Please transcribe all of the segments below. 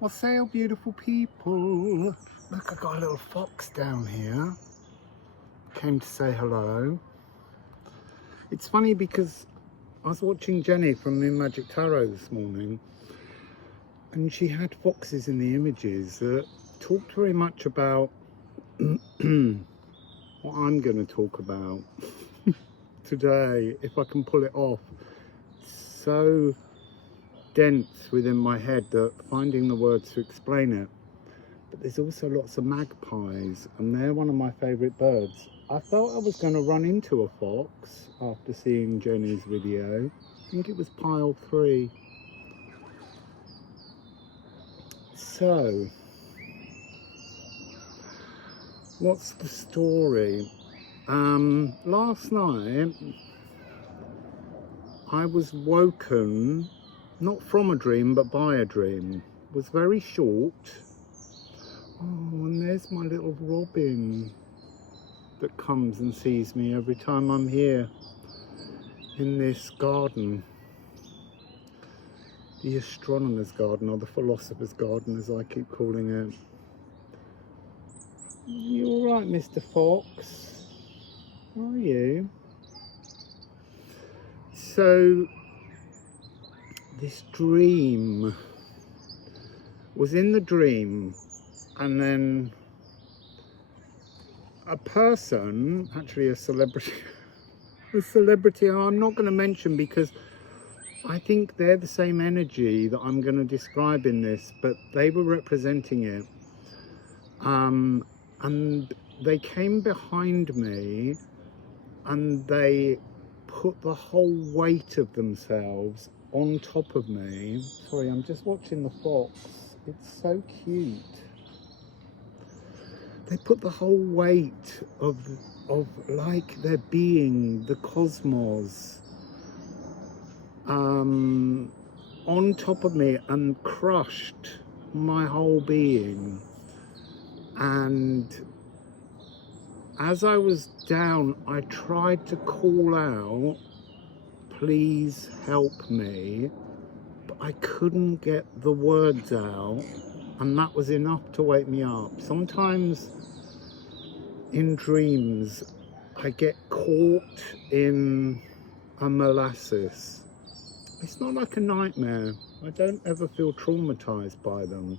Wassail, beautiful people. Look, I got a little fox down here. Came to say hello. It's funny because I was watching Jenny from Moon Magic Tarot this morning, and she had foxes in the images that talked very much about what I'm going to talk about today, if I can pull it off. It's so dense within my head that finding the words to explain it. But there's also lots of magpies, and they're one of my favourite birds. I felt I was going to run into a fox after seeing Jenny's video. I think it was pile 3. So, what's the story? Last night I was woken, not from a dream, but by a dream. It was very short. Oh, and there's my little robin that comes and sees me every time I'm here in this garden. The astronomer's garden, or the philosopher's garden as I keep calling it. You alright, Mr. Fox? Are you? So, this dream was in the dream, and then a person, actually a celebrity, I'm not going to mention because I think they're the same energy that I'm going to describe in this, but they were representing it. And they came behind me and they put the whole weight of themselves on top of me. Sorry, I'm just watching the fox. It's so cute. They put the whole weight of like their being, the cosmos, on top of me and crushed my whole being. And as I was down, I tried to call out, please help me, but I couldn't get the words out, and that was enough to wake me up. Sometimes in dreams, I get caught in a molasses. It's not like a nightmare. I don't ever feel traumatized by them.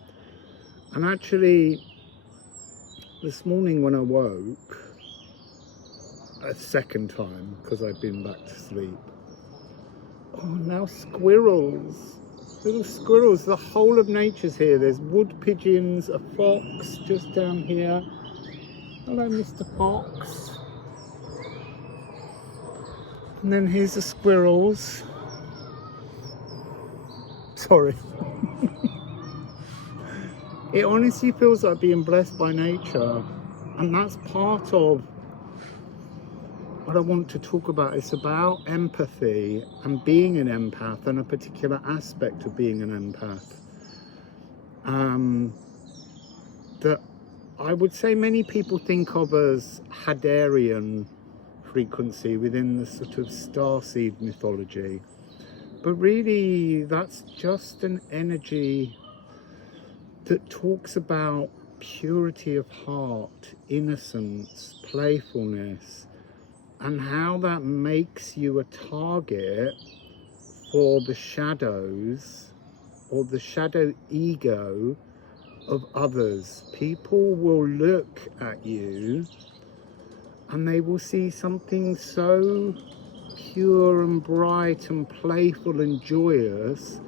And actually, this morning when I woke, a second time, because I'd been back to sleep. Oh, now squirrels. Little squirrels. The whole of nature's here. There's wood pigeons, a fox just down here. Hello, Mr. Fox. And then here's the squirrels. Sorry. It honestly feels like being blessed by nature. And that's part of what I want to talk about. It's about empathy and being an empath, and a particular aspect of being an empath. That I would say many people think of as Hadarian frequency within the sort of starseed mythology. But really, that's just an energy that talks about purity of heart, innocence, playfulness, and how that makes you a target for the shadows or the shadow ego of others. People will look at you and they will see something so pure and bright and playful and joyous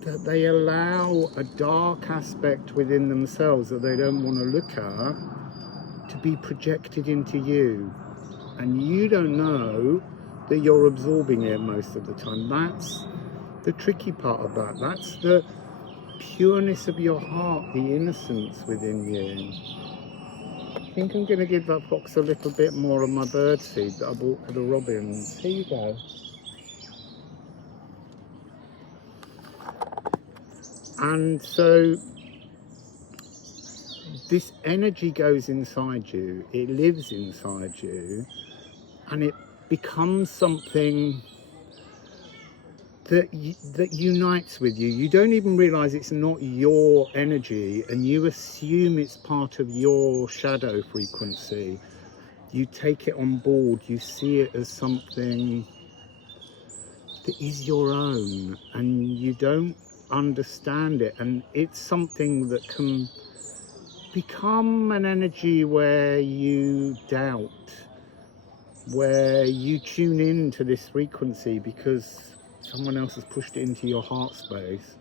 that they allow a dark aspect within themselves that they don't want to look at to be projected into you. And you don't know that you're absorbing it most of the time. That's the tricky part of that. That's the pureness of your heart, the innocence within you. I think I'm going to give that fox a little bit more of my bird seed that I bought for the robins. Here you go. And so this energy goes inside you, it lives inside you, and it becomes something that unites with you. You don't even realize it's not your energy, and you assume it's part of your shadow frequency. You take it on board, you see it as something that is your own, and you don't understand it, and it's something that can become an energy where you doubt, where you tune in to this frequency because someone else has pushed it into your heart space,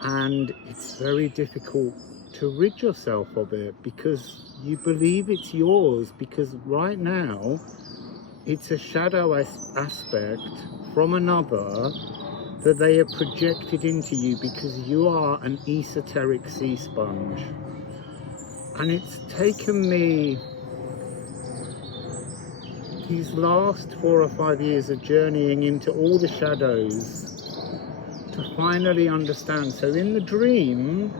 and it's very difficult to rid yourself of it because you believe it's yours, because right now it's a shadow aspect from another that they have projected into you because you are an esoteric sea sponge. And it's taken me these last 4 or 5 years of journeying into all the shadows to finally understand. So in the dream,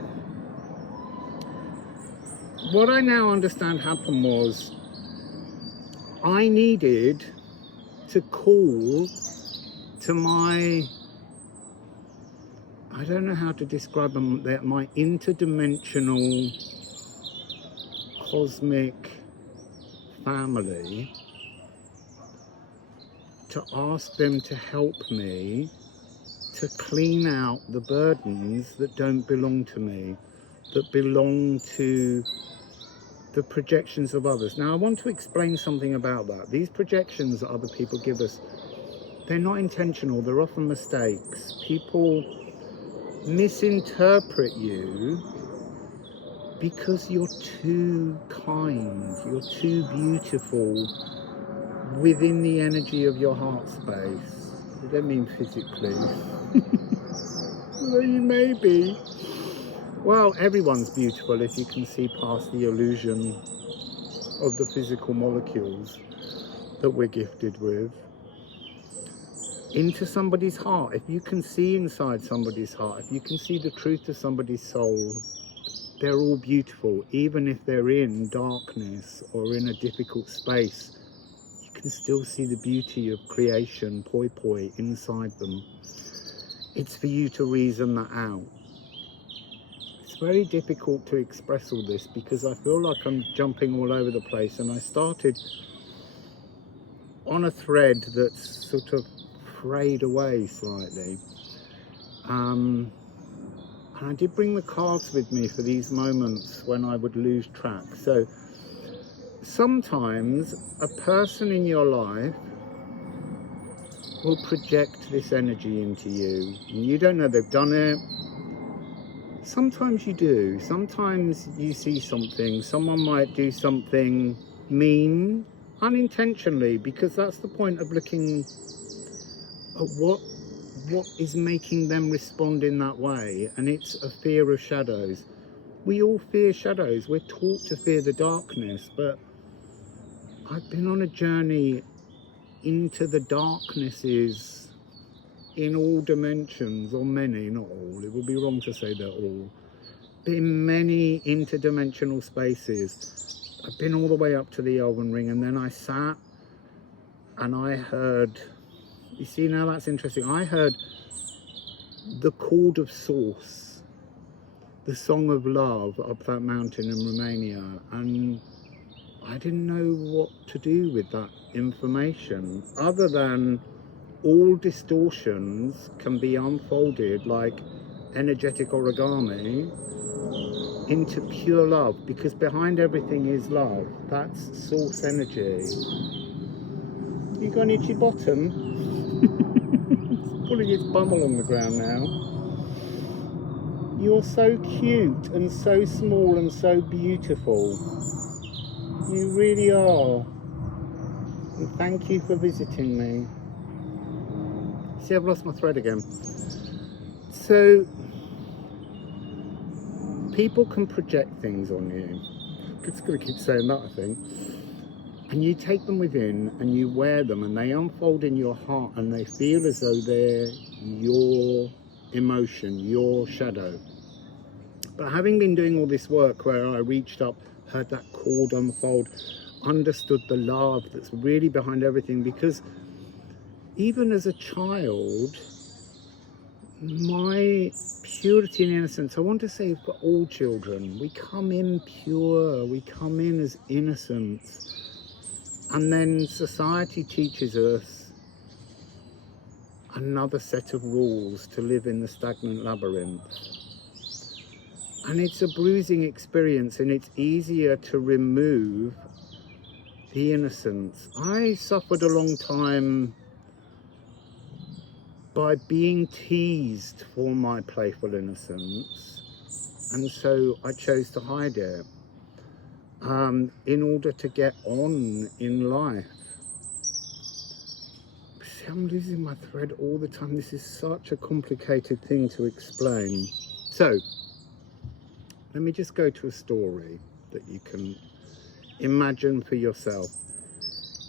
what I now understand happened was I needed to call to my, I don't know how to describe them, my interdimensional cosmic family, to ask them to help me to clean out the burdens that don't belong to me, that belong to the projections of others. Now I want to explain something about that. These projections that other people give us, they're not intentional, they're often mistakes. People misinterpret you because you're too kind, you're too beautiful within the energy of your heart space. I don't mean physically, although you may be. Well, everyone's beautiful if you can see past the illusion of the physical molecules that we're gifted with. Into somebody's heart, if you can see inside somebody's heart, if you can see the truth of somebody's soul, they're all beautiful. Even if they're in darkness or in a difficult space, you can still see the beauty of creation, poi poi, inside them. It's for you to reason that out. It's very difficult to express all this because I feel like I'm jumping all over the place, and I started on a thread that's sort of frayed away slightly. And I did bring the cards with me for these moments when I would lose track. So sometimes a person in your life will project this energy into you, and you don't know they've done it. Sometimes you do. Sometimes you see something. Someone might do something mean unintentionally, because that's the point of looking at what is making them respond in that way, and it's a fear of shadows. We all fear shadows. We're taught to fear the darkness, but I've been on a journey into the darknesses in all dimensions, or many, not all, it would be wrong to say they're all, but in many interdimensional spaces. I've been all the way up to the Elven Ring, and then I sat and I heard, you see, now that's interesting, I heard the chord of source, the song of love up that mountain in Romania, and I didn't know what to do with that information, other than all distortions can be unfolded like energetic origami into pure love, because behind everything is love. That's source energy. You got an itchy bottom? It's pulling its bum along the ground now. You're so cute and so small and so beautiful. You really are. And thank you for visiting me. See, I've lost my thread again. So, people can project things on you. I'm just going to keep saying that, I think. And you take them within and you wear them, and they unfold in your heart, and they feel as though they're your emotion, your shadow. But having been doing all this work where I reached up, heard that chord unfold, understood the love that's really behind everything, because even as a child, my purity and innocence, I want to say for all children, we come in pure, we come in as innocents, and then society teaches us another set of rules to live in the stagnant labyrinth. And it's a bruising experience, and it's easier to remove the innocence. I suffered a long time by being teased for my playful innocence, and so I chose to hide it in order to get on in life. See, I'm losing my thread all the time. This is such a complicated thing to explain. So let me just go to a story that you can imagine for yourself.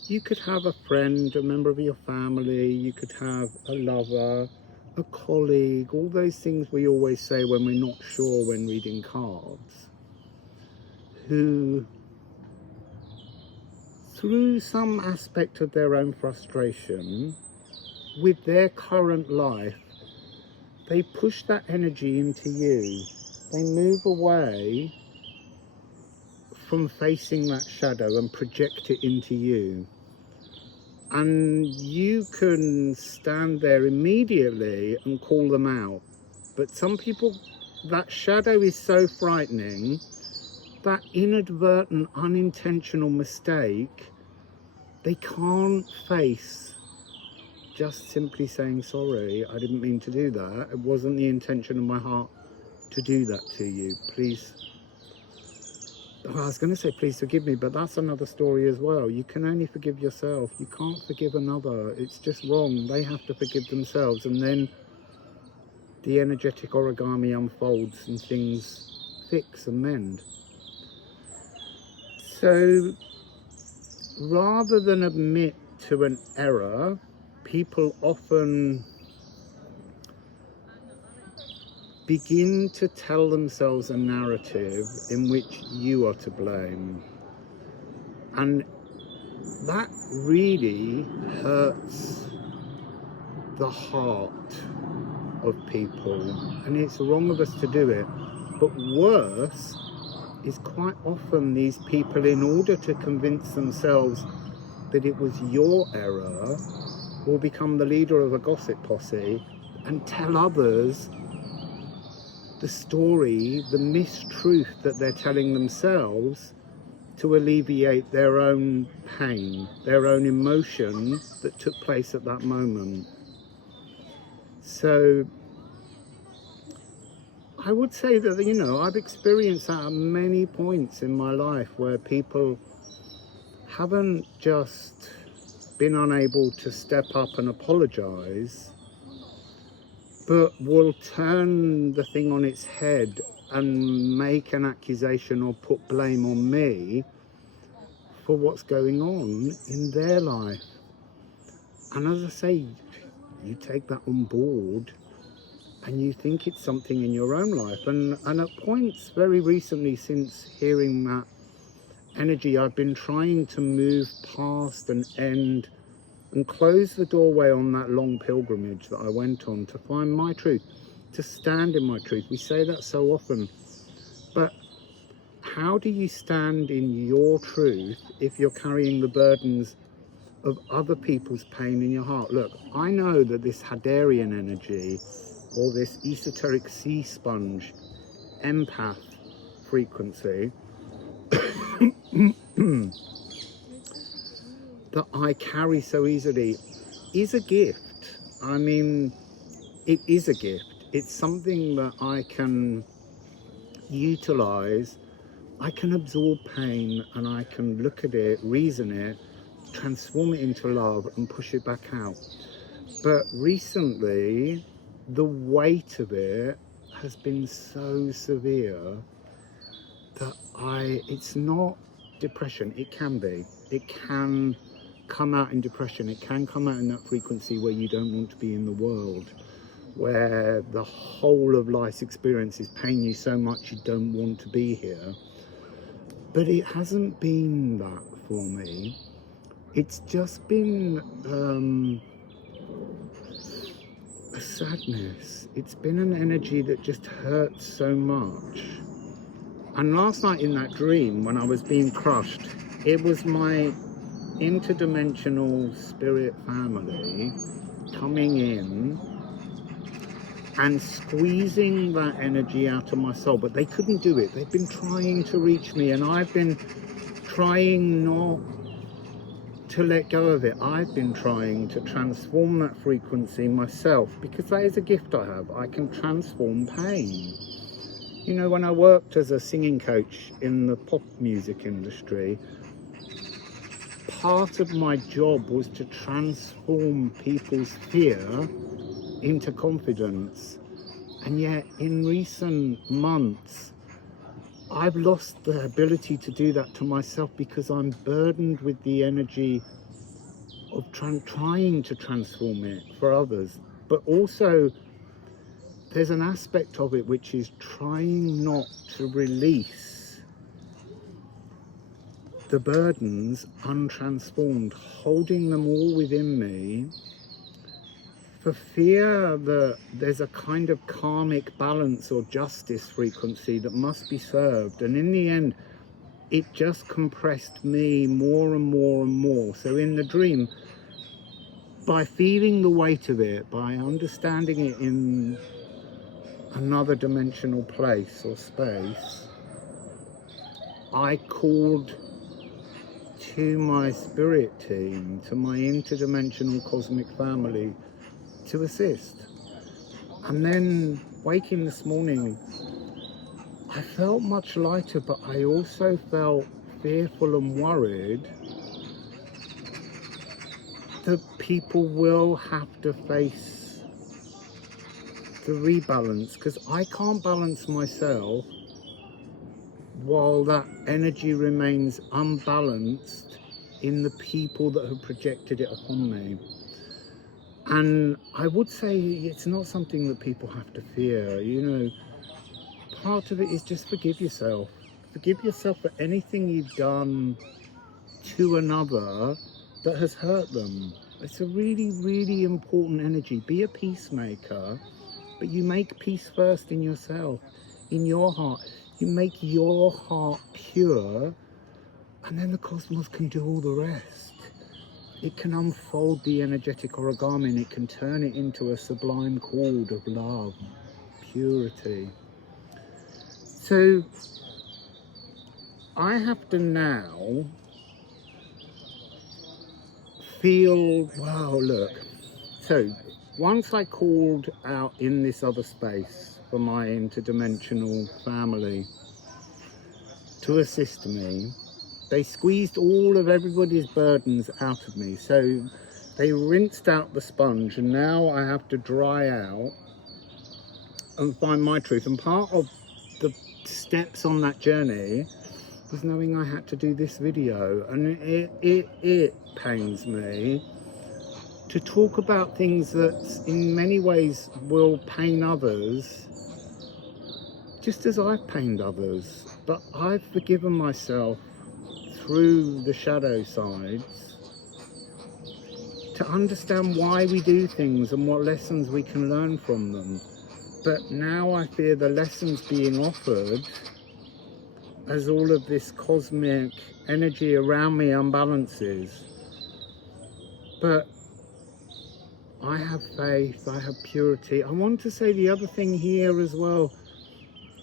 You could have a friend, a member of your family, you could have a lover, a colleague, all those things we always say when we're not sure when reading cards, who, through some aspect of their own frustration with their current life, they push that energy into you. They move away from facing that shadow and project it into you. And you can stand there immediately and call them out. But some people, that shadow is so frightening, that inadvertent, unintentional mistake, they can't face just simply saying, sorry, I didn't mean to do that. It wasn't the intention of my heart to do that to you. Please. I was going to say, please forgive me, but that's another story as well. You can only forgive yourself. You can't forgive another. It's just wrong. They have to forgive themselves. And then the energetic origami unfolds and things fix and mend. So rather than admit to an error, people often begin to tell themselves a narrative in which you are to blame. And that really hurts the heart of people. And it's wrong of us to do it. But worse is quite often these people, in order to convince themselves that it was your error, will become the leader of a gossip posse and tell others the story, the mistruth that they're telling themselves to alleviate their own pain, their own emotion that took place at that moment. So I would say that, you know, I've experienced that at many points in my life where people haven't just been unable to step up and apologize, but will turn the thing on its head and make an accusation or put blame on me for what's going on in their life. And as I say, you take that on board and you think it's something in your own life. And at points very recently, since hearing that energy, I've been trying to move past and end and close the doorway on that long pilgrimage that I went on to find my truth, to stand in my truth. We say that so often, but how do you stand in your truth if you're carrying the burdens of other people's pain in your heart? Look, I know that this Hadarian energy, or this esoteric sea sponge empath frequency that I carry so easily is a gift. I mean, it is a gift. It's something that I can utilize. I can absorb pain and I can look at it, reason it, transform it into love and push it back out. But recently, the weight of it has been so severe that it's not depression. It can be. It can come out in depression. It can come out in that frequency where you don't want to be in the world, where the whole of life's experiences pain you so much you don't want to be here. But it hasn't been that for me. It's just been a sadness. It's been an energy that just hurts so much. And last night in that dream, when I was being crushed, it was my interdimensional spirit family coming in and squeezing that energy out of my soul, but they couldn't do it. They've been trying to reach me, and I've been trying not to let go of it. I've been trying to transform that frequency myself, because that is a gift I have. I can transform pain. You know, when I worked as a singing coach in the pop music industry, part of my job was to transform people's fear into confidence. And yet in recent months, I've lost the ability to do that to myself, because I'm burdened with the energy of trying to transform it for others. But also there's an aspect of it which is trying not to release the burdens untransformed, holding them all within me, for fear that there's a kind of karmic balance or justice frequency that must be served. And in the end, it just compressed me more and more and more. So in the dream, by feeling the weight of it, by understanding it in another dimensional place or space, I called to my spirit team, to my interdimensional cosmic family, to assist. And then waking this morning, I felt much lighter, but I also felt fearful and worried that people will have to face the rebalance, because I can't balance myself while that energy remains unbalanced in the people that have projected it upon me. And I would say it's not something that people have to fear. You know, part of it is just forgive yourself. Forgive yourself for anything you've done to another that has hurt them. It's a really, really important energy. Be a peacemaker, but you make peace first in yourself, in your heart. You make your heart pure, and then the cosmos can do all the rest. It can unfold the energetic origami, and it can turn it into a sublime cord of love, purity. So I have to now feel, wow, look. So once I called out in this other space for my interdimensional family to assist me, they squeezed all of everybody's burdens out of me. So they rinsed out the sponge, and now I have to dry out and find my truth. And part of the steps on that journey was knowing I had to do this video. And it pains me to talk about things that in many ways will pain others, just as I've pained others. But I've forgiven myself through the shadow sides to understand why we do things and what lessons we can learn from them. But now I fear the lessons being offered as all of this cosmic energy around me unbalances. But I have faith, I have purity. I want to say the other thing here as well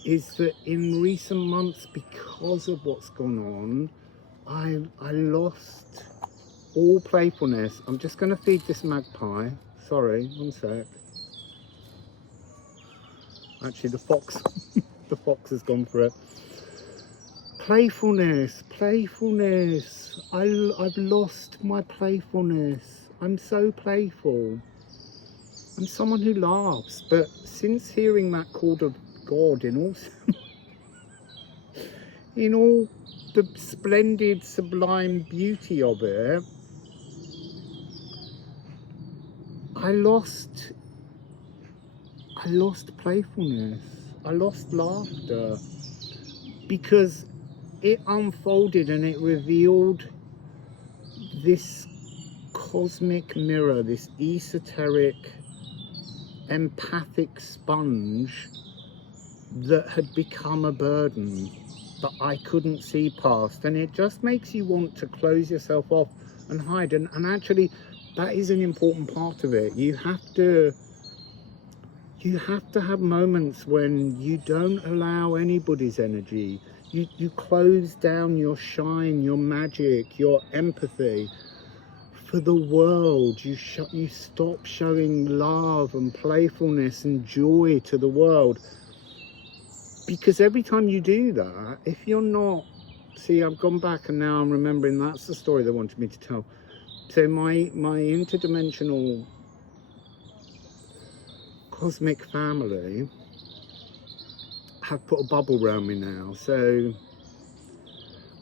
is that in recent months, because of what's gone on, I lost all playfulness. I'm just going to feed this magpie. Sorry, one sec. Actually, the fox, the fox has gone for it. Playfulness, playfulness. I've lost my playfulness. I'm so playful. I'm someone who laughs. But since hearing that call of God in all the splendid, sublime beauty of it, I lost playfulness. I lost laughter, because it unfolded and it revealed this cosmic mirror, this esoteric empathic sponge that had become a burden that I couldn't see past, and it just makes you want to close yourself off and hide. And actually, that is an important part of it. You have to have moments when you don't allow anybody's energy. You close down your shine, your magic, your empathy for the world. You stop showing love and playfulness and joy to the world. Because every time you do that, if you're not... See, I've gone back and now I'm remembering that's the story they wanted me to tell. So my interdimensional cosmic family have put a bubble around me now. So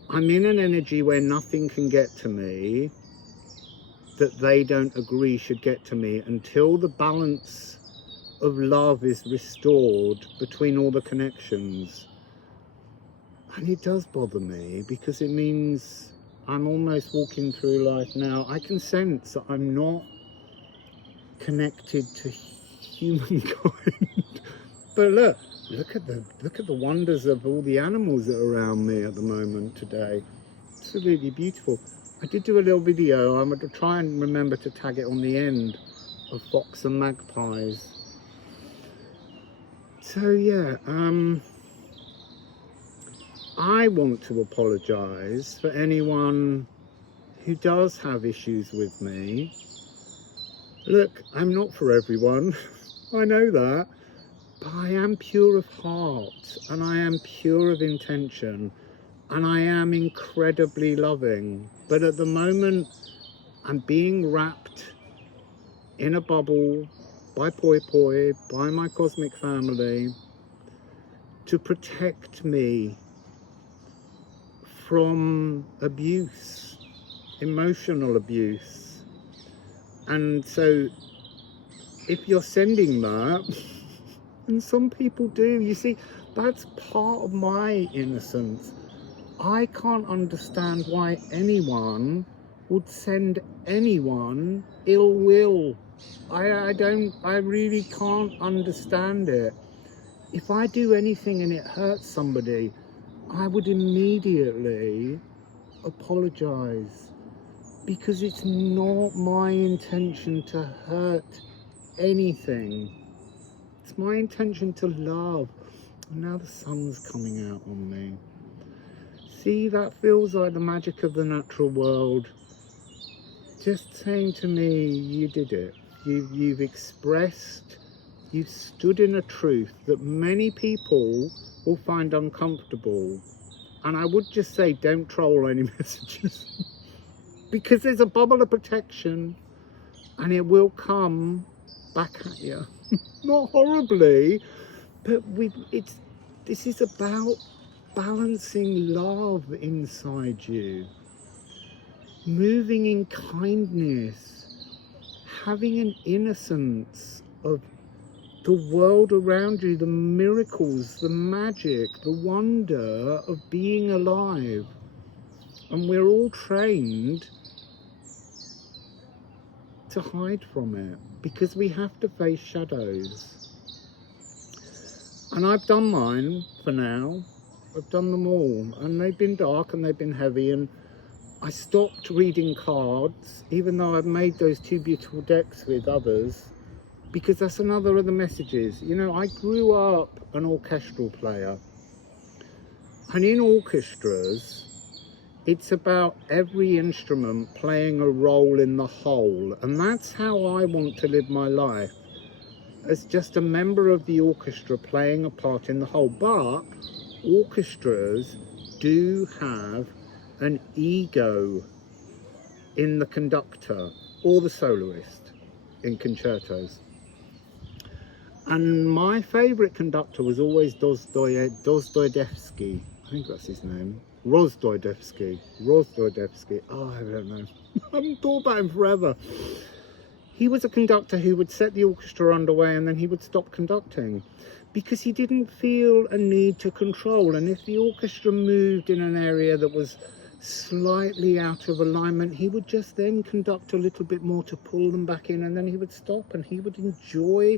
I'm in an energy where nothing can get to me that they don't agree should get to me until the balance of love is restored between all the connections. And it does bother me because it means I'm almost walking through life now. I can sense that I'm not connected to humankind. But look at the wonders of all the animals that are around me at the moment today. Absolutely beautiful. I did do a little video. I'm going to try and remember to tag it on the end, of fox and magpies. So yeah, I want to apologise for anyone who does have issues with me. Look, I'm not for everyone, I know that, but I am pure of heart and I am pure of intention and I am incredibly loving. But at the moment, I'm being wrapped in a bubble by Poi Poi, by my cosmic family, to protect me from abuse, emotional abuse. And so if you're sending that, and some people do, you see, that's part of my innocence. I can't understand why anyone would send anyone ill will. I really can't understand it. If I do anything and it hurts somebody, I would immediately apologise, because it's not my intention to hurt anything. It's my intention to love. And now the sun's coming out on me. See, that feels like the magic of the natural world. Just saying to me, you did it. You've expressed, you've stood in a truth that many people will find uncomfortable. And I would just say, don't troll any messages. Because there's a bubble of protection and it will come back at you. Not horribly, but this is about balancing love inside you, moving in kindness, having an innocence of the world around you, the miracles, the magic, the wonder of being alive. And we're all trained to hide from it because we have to face shadows. And I've done mine for now. I've done them all, and they've been dark and they've been heavy, and I stopped reading cards, even though I've made those two beautiful decks with others, because that's another of the messages. You know, I grew up an orchestral player, and in orchestras, it's about every instrument playing a role in the whole, and that's how I want to live my life, as just a member of the orchestra playing a part in the whole. But orchestras do have an ego in the conductor or the soloist in concertos. And my favourite conductor was always Dostoevsky. I think that's his name. Dostoevsky. Oh, I don't know. I haven't thought about him forever. He was a conductor who would set the orchestra underway and then he would stop conducting, because he didn't feel a need to control. And if the orchestra moved in an area that was slightly out of alignment, he would just then conduct a little bit more to pull them back in, and then he would stop and he would enjoy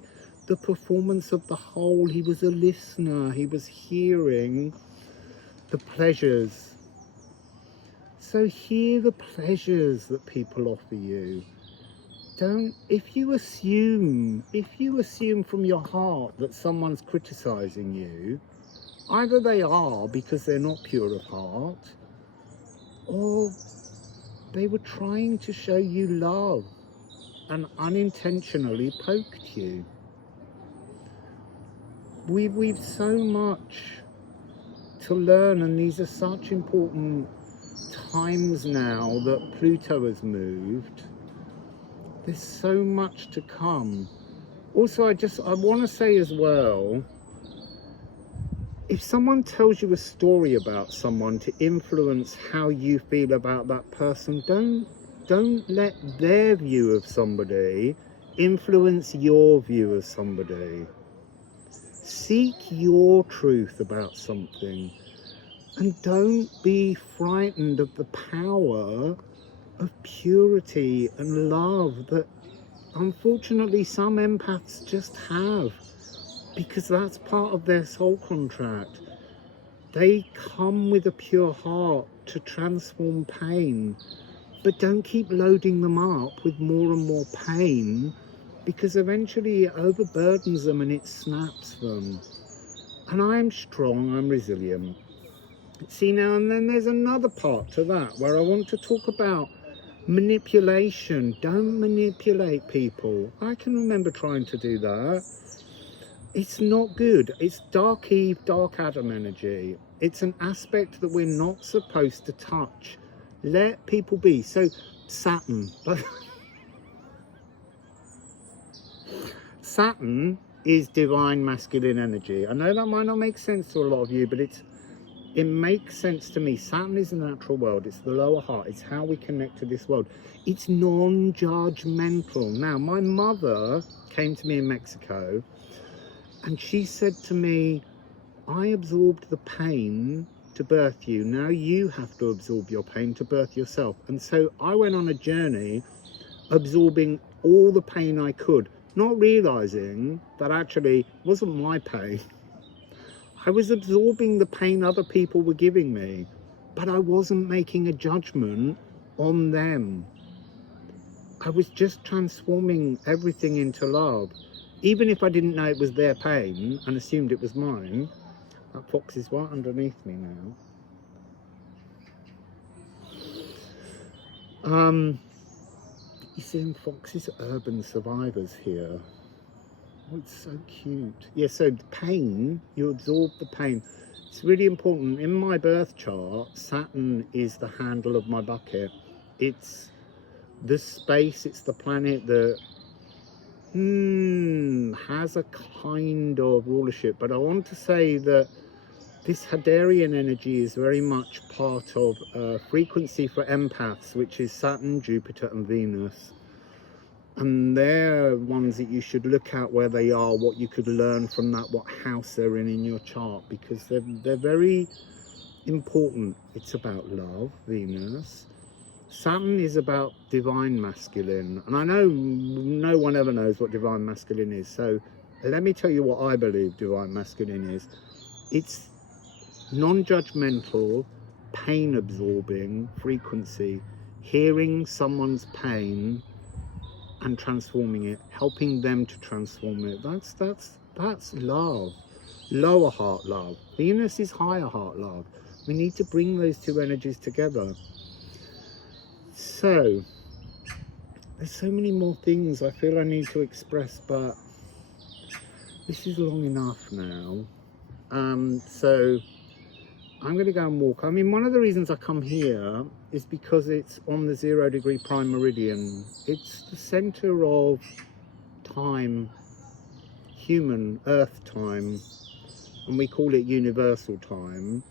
the performance of the whole. He was a listener. He was hearing the pleasures. So hear the pleasures that people offer you. Don't, if you assume from your heart that someone's criticizing you, either they are because they're not pure of heart, or they were trying to show you love and unintentionally poked you. We've so much to learn, and these are such important times now that Pluto has moved. There's so much to come. Also, I want to say as well, if someone tells you a story about someone to influence how you feel about that person, don't let their view of somebody influence your view of somebody. Seek your truth about something, and don't be frightened of the power of purity and love that unfortunately some empaths just have, because that's part of their soul contract. They come with a pure heart to transform pain, but don't keep loading them up with more and more pain, because eventually it overburdens them and it snaps them. And I'm strong, I'm resilient. See, now and then there's another part to that where I want to talk about manipulation. Don't manipulate people. I can remember trying to do that. It's not good. It's dark Eve, dark Adam energy. It's an aspect that we're not supposed to touch. Let people be. So Saturn. Saturn is divine masculine energy. I know that might not make sense to a lot of you, but it makes sense to me. Saturn is the natural world. It's the lower heart. It's how we connect to this world. It's non-judgmental. Now, my mother came to me in Mexico, and she said to me, I absorbed the pain to birth you. Now you have to absorb your pain to birth yourself. And so I went on a journey absorbing all the pain I could, not realizing that actually wasn't my pain. I was absorbing the pain other people were giving me, but I wasn't making a judgment on them. I was just transforming everything into love. Even if I didn't know it was their pain and assumed it was mine. That fox is right underneath me now. You see foxes, urban survivors here. Oh, it's so cute. Yeah, so the pain, you absorb the pain. It's really important. In my birth chart, Saturn is the handle of my bucket. It's the space, it's the planet that has a kind of rulership. But I want to say that this Hadarian energy is very much part of frequency for empaths, which is Saturn, Jupiter and Venus. And they're ones that you should look at where they are, what you could learn from that, what house they're in your chart, because they're very important. It's about love, Venus. Saturn is about divine masculine. And I know no one ever knows what divine masculine is. So let me tell you what I believe divine masculine is. It's non-judgmental, pain-absorbing frequency, hearing someone's pain and transforming it, helping them to transform it. That's love, lower heart love. Venus is higher heart love. We need to bring those two energies together. So there's so many more things I feel I need to express, but this is long enough now. So I'm going to go and walk. I mean, one of the reasons I come here is because it's on the 0 degree prime meridian. It's the center of time, human earth time, and we call it universal time.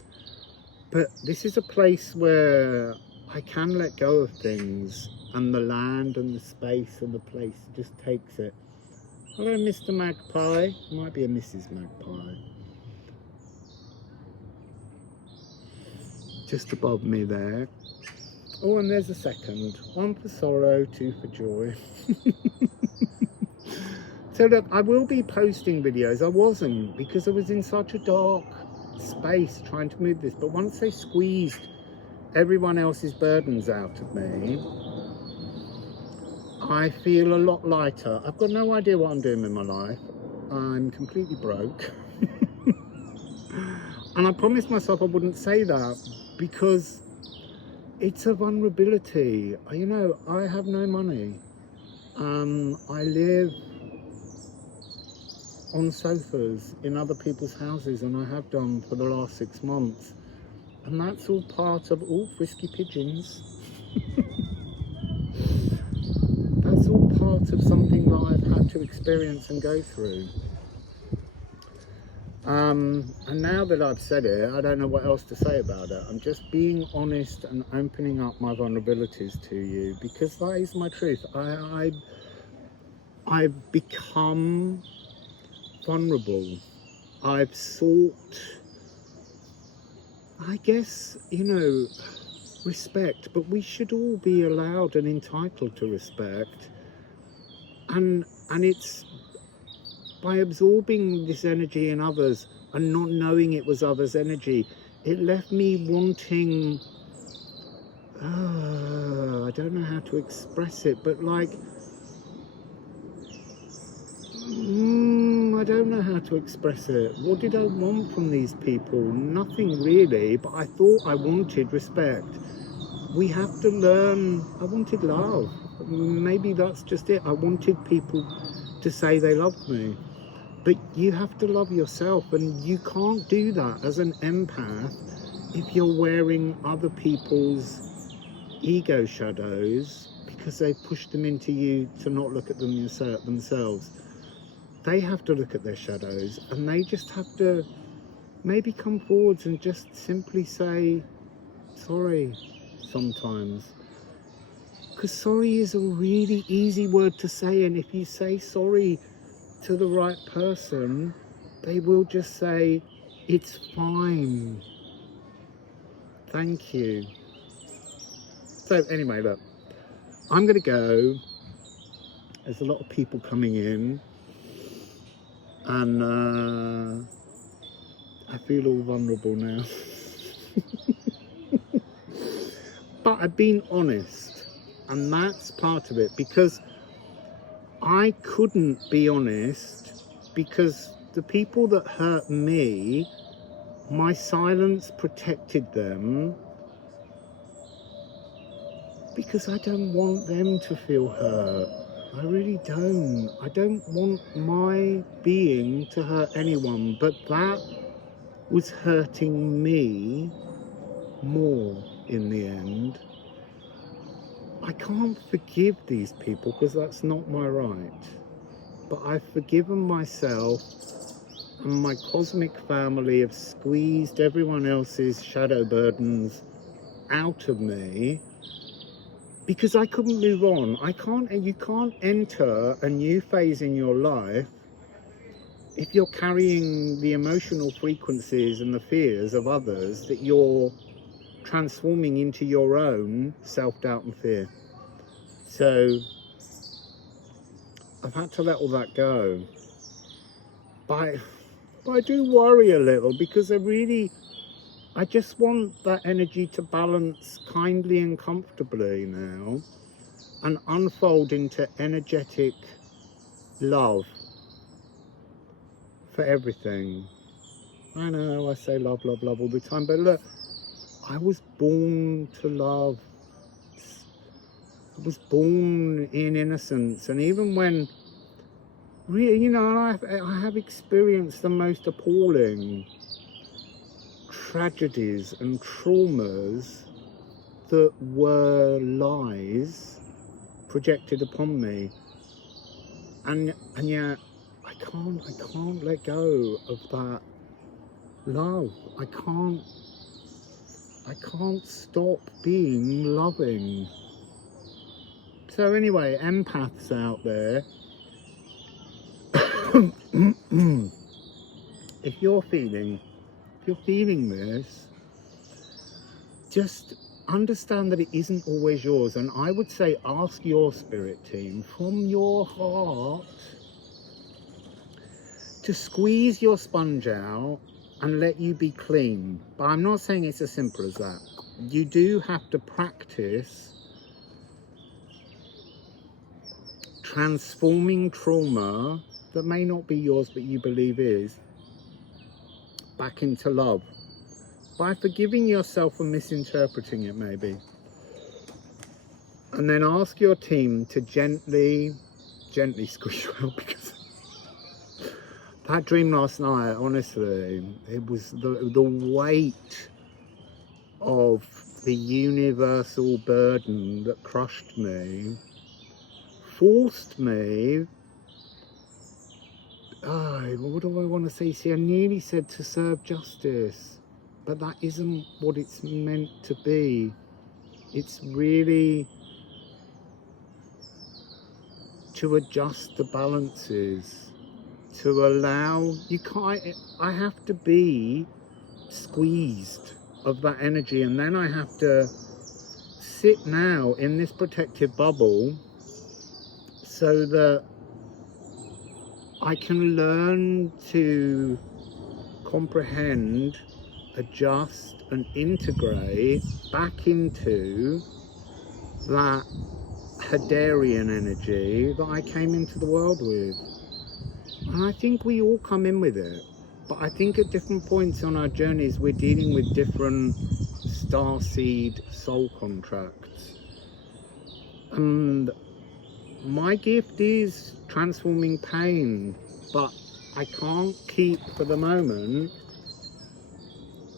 But this is a place where I can let go of things, and the land and the space and the place just takes it. Hello, Mr. Magpie. Might be a Mrs. Magpie. Just above me there. Oh, and there's a second. 1 for sorrow, 2 for joy. So look, I will be posting videos. I wasn't, because I was in such a dark space trying to move this. But once they squeezed everyone else's burdens out of me, I feel a lot lighter. I've got no idea what I'm doing with my life. I'm completely broke. And I promised myself I wouldn't say that, because it's a vulnerability. You know, I have no money. I live on sofas in other people's houses, and I have done for the last 6 months. And that's all part of, oh, frisky pigeons. That's all part of something that I've had to experience and go through. And now that I've said it, I don't know what else to say about it. I'm just being honest and opening up my vulnerabilities to you, because that is my truth. I've become vulnerable. I've sought, I guess, you know, respect, but we should all be allowed and entitled to respect. And it's by absorbing this energy in others and not knowing it was others' energy, it left me wanting, I don't know how to express it, but like, I don't know how to express it. What did I want from these people? Nothing really, but I thought I wanted respect. We have to learn. I wanted love. Maybe that's just it. I wanted people to say they loved me. But you have to love yourself, and you can't do that as an empath if you're wearing other people's ego shadows, because they pushed them into you to not look at them themselves. They have to look at their shadows, and they just have to maybe come forwards and just simply say sorry sometimes. Because sorry is a really easy word to say, and if you say sorry to the right person, they will just say, it's fine, thank you. So anyway, look, I'm gonna go. There's a lot of people coming in, and I feel all vulnerable now. But I've been honest, and that's part of it, because I couldn't be honest, because the people that hurt me, my silence protected them, because I don't want them to feel hurt. I really don't. I don't want my being to hurt anyone, but that was hurting me more in the end. I can't forgive these people because that's not my right. But I've forgiven myself, and my cosmic family have squeezed everyone else's shadow burdens out of me, because I couldn't move on. You can't enter a new phase in your life if you're carrying the emotional frequencies and the fears of others that you're transforming into your own self-doubt and fear. So I've had to let all that go. But I do worry a little, because I just want that energy to balance kindly and comfortably now, and unfold into energetic love for everything. I know I say love, love, love all the time, but look, I was born to love. I was born in innocence, and even when, really, you know, I have experienced the most appalling tragedies and traumas that were lies projected upon me, and yet I can't let go of that love. I can't stop being loving. So anyway, empaths out there, if you're feeling this, just understand that it isn't always yours. And I would say, ask your spirit team from your heart, to squeeze your sponge out and let you be clean. But I'm not saying it's as simple as that. You do have to practice transforming trauma that may not be yours but you believe is, back into love by forgiving yourself for misinterpreting it, maybe. And then ask your team to gently squish you out, because that dream last night, honestly, it was the weight of the universal burden that crushed me, forced me, what do I want to say? See, I nearly said to serve justice, but that isn't what it's meant to be. It's really to adjust the balances, to allow, I have to be squeezed of that energy, and then I have to sit now in this protective bubble so that I can learn to comprehend, adjust and integrate back into that Hadarian energy that I came into the world with. And I think we all come in with it, but I think at different points on our journeys we're dealing with different starseed soul contracts. And my gift is transforming pain, but I can't keep for the moment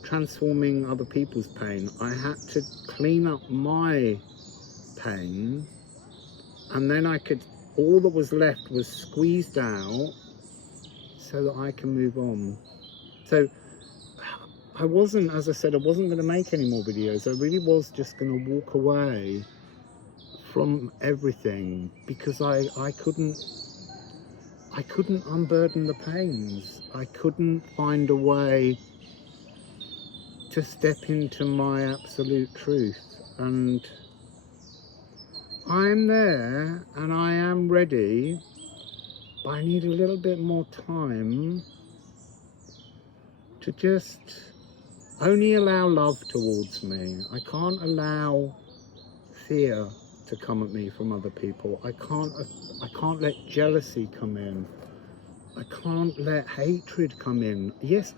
transforming other people's pain. I had to clean up my pain, and then all that was left was squeezed out so that I can move on. So I wasn't, as I said, I wasn't going to make any more videos. I really was just going to walk away from everything, because I couldn't unburden the pains. I couldn't find a way to step into my absolute truth. And I'm there and I am ready, but I need a little bit more time to just only allow love towards me. I can't allow fear to come at me from other people. I can't let jealousy come in. I can't let hatred come in. Yes,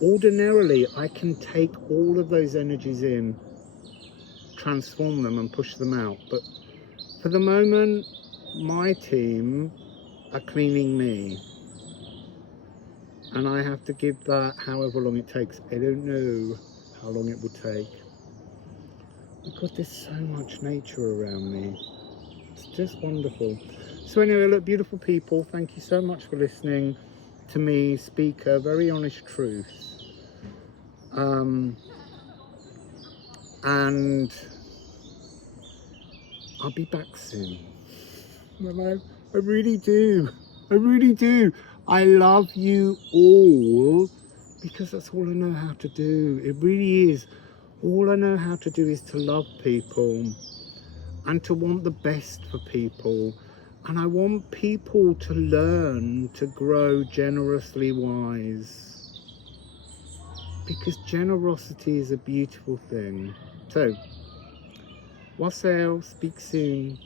ordinarily I can take all of those energies in, transform them and push them out, but for the moment my team are cleaning me, and I have to give that however long it takes. I don't know how long it will take, because there's so much nature around me. It's just wonderful. So anyway, look, beautiful people, thank you so much for listening to me speak a very honest truth. And I'll be back soon. I really do. I really do. I love you all, because that's all I know how to do. It really is. All I know how to do is to love people and to want the best for people. And I want people to learn to grow generously wise, because generosity is a beautiful thing. So, Wassail, speak soon.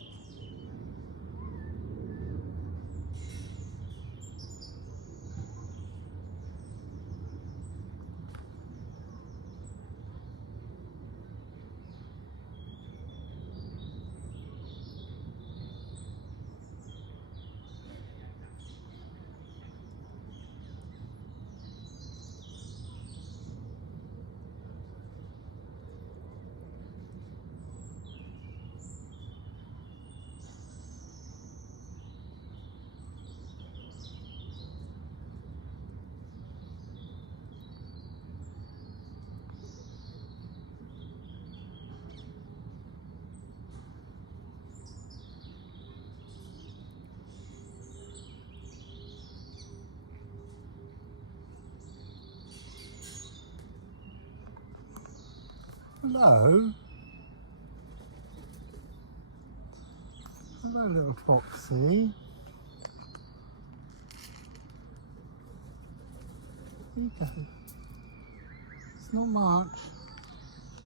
Hello. Hello, little foxy. There you go. It's not much.